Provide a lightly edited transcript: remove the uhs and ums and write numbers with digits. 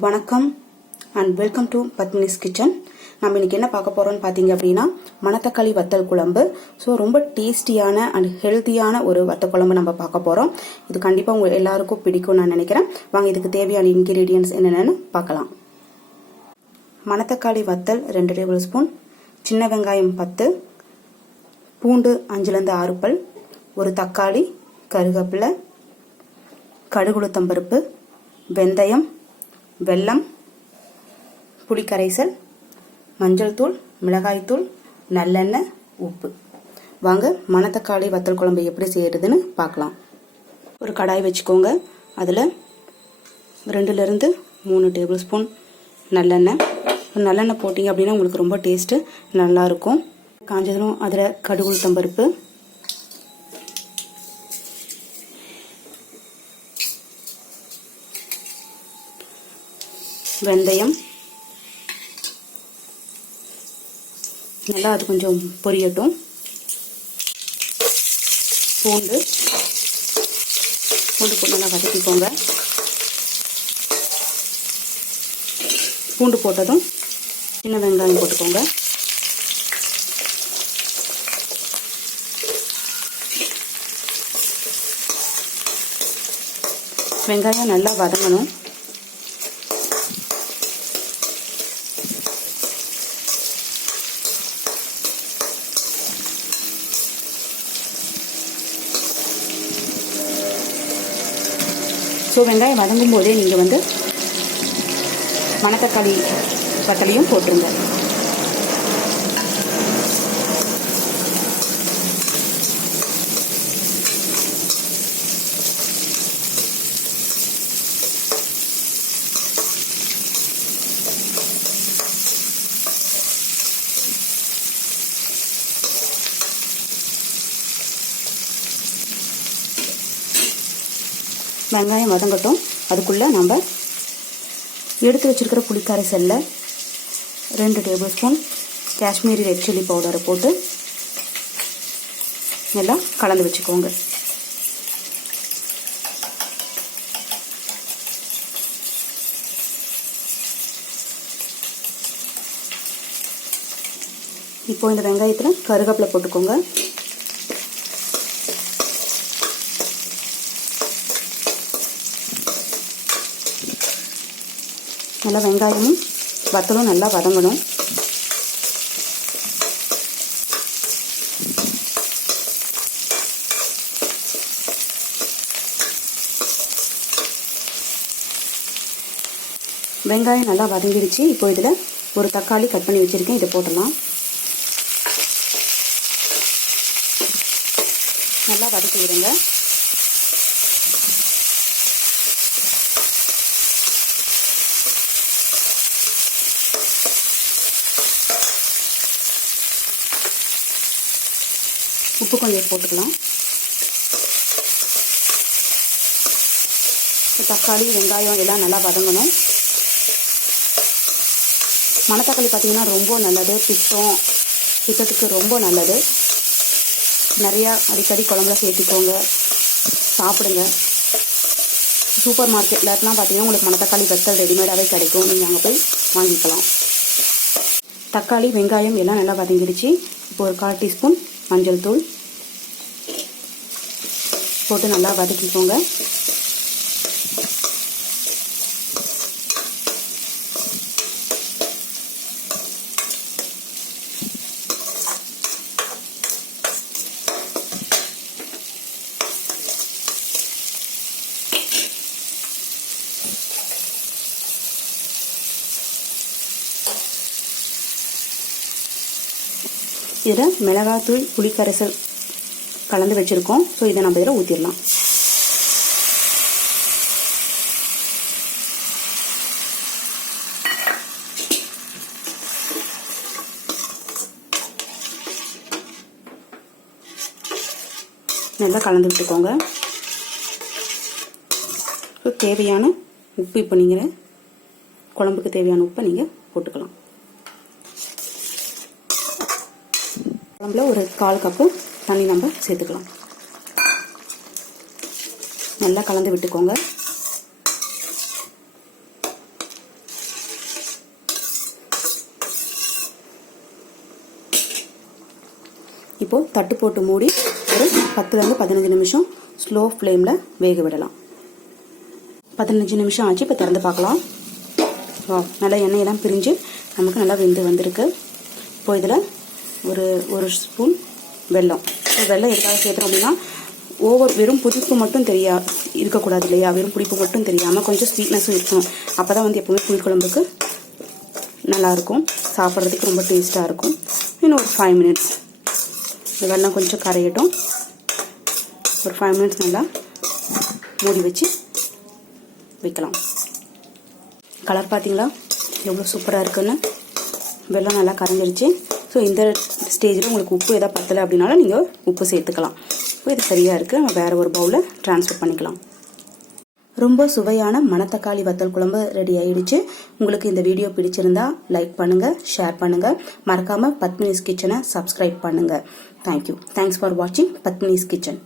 வணக்கம் and welcome to பத்மினிஸ் kitchen. நம்ம இன்னைக்கு என்ன பார்க்க போறோம்னு பார்த்தீங்க அப்படின்னா மணத்தக்காளி வத்தல் குழம்பு. ஸோ ரொம்ப டேஸ்டியான அண்ட் ஹெல்த்தியான ஒரு வத்தல் குழம்பு நம்ம பார்க்க போறோம். இது கண்டிப்பாக உங்க எல்லாருக்கும் பிடிக்கும் நான் நினைக்கிறேன். வாங்க இதுக்கு தேவையான இன்கிரீடியன்ஸ் என்னென்னு பார்க்கலாம். மணத்தக்காளி வத்தல் 2 டேபிள் ஸ்பூன், சின்ன வெங்காயம் 10, பூண்டு 5-6 பல், ஒரு தக்காளி, கருவேப்பிலை, கடுகுளுத்தம்பருப்பு, வெந்தயம், வெல்லம், புளிக்கரைசல், மஞ்சள் தூள், மிளகாய்த்தூள், நல்லெண்ணெய், உப்பு. வாங்க மணத்தக்காளி வத்தல் குழம்பு எப்படி செய்யறதுன்னு பார்க்கலாம். ஒரு கடாய் வச்சுக்கோங்க. அதில் 2-3 டேபிள் ஸ்பூன் நல்லெண்ணெய். நல்லெண்ணெய் போட்டிங்க அப்படின்னா உங்களுக்கு ரொம்ப டேஸ்ட்டு நல்லாயிருக்கும். காஞ்சதும் அதில் கடுகுளுத்தம்பருப்பு, வெந்தயம், நல்லா அது கொஞ்சம் பொரியட்டும். பூண்டு போட்டு நல்லா வதக்கிக்கோங்க. பூண்டு போட்டதும் சின்ன வெங்காயம் போட்டுக்கோங்க. வெங்காயம் நல்லா வதங்கணும். ஸோ வெங்காயம் வதங்கும் போதே நீங்கள் மணத்தக்காளி வத்தலையும் போட்டுருங்க. வெங்காயம் வதங்கட்டும். அதுக்குள்ளே நம்ம எடுத்து வச்சிருக்கிற புளிக்கரைசலில் 2 table spoon Kashmiri red chilli பவுடரை போட்டு நல்லா கலந்து வச்சுக்கோங்க. இப்போ இந்த வெங்காயத்தில் கருவேப்பிலை போட்டுக்கோங்க. நல்லா வெங்காயமும் வத்தலும் நல்லா வதங்கணும். வெங்காயம் நல்லா வதங்கிடுச்சு. இப்போ இதில் ஒரு தக்காளி கட் பண்ணி வச்சுருக்கேன், இதை போடலாம். நல்லா வதக்கி விடுங்க. உப்பு கொஞ்சம் போட்டுக்கலாம். தக்காளி வெங்காயம் எல்லாம் நல்லா வதங்கணும். மணத்தக்காளி பார்த்தீங்கன்னா ரொம்ப நல்லது, பித்தத்துக்கு ரொம்ப நல்லது. நிறையா அடிக்கடி குழம்புல சேர்த்துக்கோங்க, சாப்பிடுங்க. சூப்பர் மார்க்கெட்லாம் பார்த்தீங்கன்னா உங்களுக்கு மணத்தக்காளி வத்தல் ரெடிமேடாகவே கிடைக்கும், நீங்கள் அங்கே போய் வாங்கிக்கலாம். தக்காளி வெங்காயம் எல்லாம் நல்லா வதங்கிடுச்சு. இப்போ ஒரு 1/4 டீஸ்பூன் மஞ்சள் தூள் போட்டு நல்லா வதக்கிக்கோங்க. இதில் மிளகாத்தூள் புளிக்கரைசல் கலந்து வச்சுருக்கோம். ஸோ இதை நம்ம இதில் ஊற்றிடலாம். நல்லா கலந்து விட்டுக்கோங்க. ஸோ தேவையான உப்பு இப்போ நீங்கள் குழம்புக்கு தேவையான உப்பை நீங்கள் போட்டுக்கலாம். குழம்புல ஒரு 1/4 கப்பு தண்ணி நம்ம சேர்த்துக்கலாம். நல்லா கலந்து விட்டுக்கோங்க. இப்போது தட்டு போட்டு மூடி ஒரு 10லேருந்து 15 நிமிஷம் ஸ்லோ ஃப்ளேமில் வேக விடலாம். 15 நிமிஷம் ஆச்சு. இப்போ திறந்து பார்க்கலாம். நல்லா எண்ணெயெல்லாம் பிரிஞ்சு நமக்கு நல்லா வெந்து வந்திருக்கு. இப்போ இதில் ஒரு ஸ்பூன் வெல்லம். வெல்லம் எதுக்காக சேர்த்துறோம் அப்படின்னா வெறும் புளிப்பு மட்டும் இருக்கக்கூடாது இல்லையா, வெறும் புளிப்பு மட்டும் தெரியாமல் கொஞ்சம் ஸ்வீட்னஸும் இருக்கணும். அப்போ தான் வந்து எப்போவுமே புளிக்குழம்புக்கு நல்லாயிருக்கும், சாப்பிட்றதுக்கு ரொம்ப டேஸ்ட்டாக இருக்கும். இன்னும் ஒரு 5 மினிட்ஸ் இந்த வெல்லம் கொஞ்சம் கரையட்டும். ஒரு 5 மினிட்ஸ் நல்லா மூடி வச்சு வைக்கலாம். கலர் பார்த்தீங்களா எவ்வளோ சூப்பராக இருக்குன்னு. வெல்லம் நல்லா கரைஞ்சிருச்சு. ஸோ இந்த ஸ்டேஜில் உங்களுக்கு உப்பு எதாவது பத்தலை அப்படின்னாலும் நீங்கள் உப்பு சேர்த்துக்கலாம். இப்போ இது சரியாக இருக்குது. நம்ம வேறு ஒரு பவுலில் ட்ரான்ஸ்ஃபர் பண்ணிக்கலாம். ரொம்ப சுவையான மணத்தக்காளி வத்தல் குழம்பு ரெடி ஆயிடுச்சு. உங்களுக்கு இந்த வீடியோ பிடிச்சிருந்தா லைக் பண்ணுங்கள், ஷேர் பண்ணுங்கள். மறக்காமல் பத்மினிஸ் கிச்சனை சப்ஸ்கிரைப் பண்ணுங்கள். தேங்க்யூ. தேங்க்ஸ் ஃபார் வாட்சிங் பத்மினிஸ் கிச்சன்.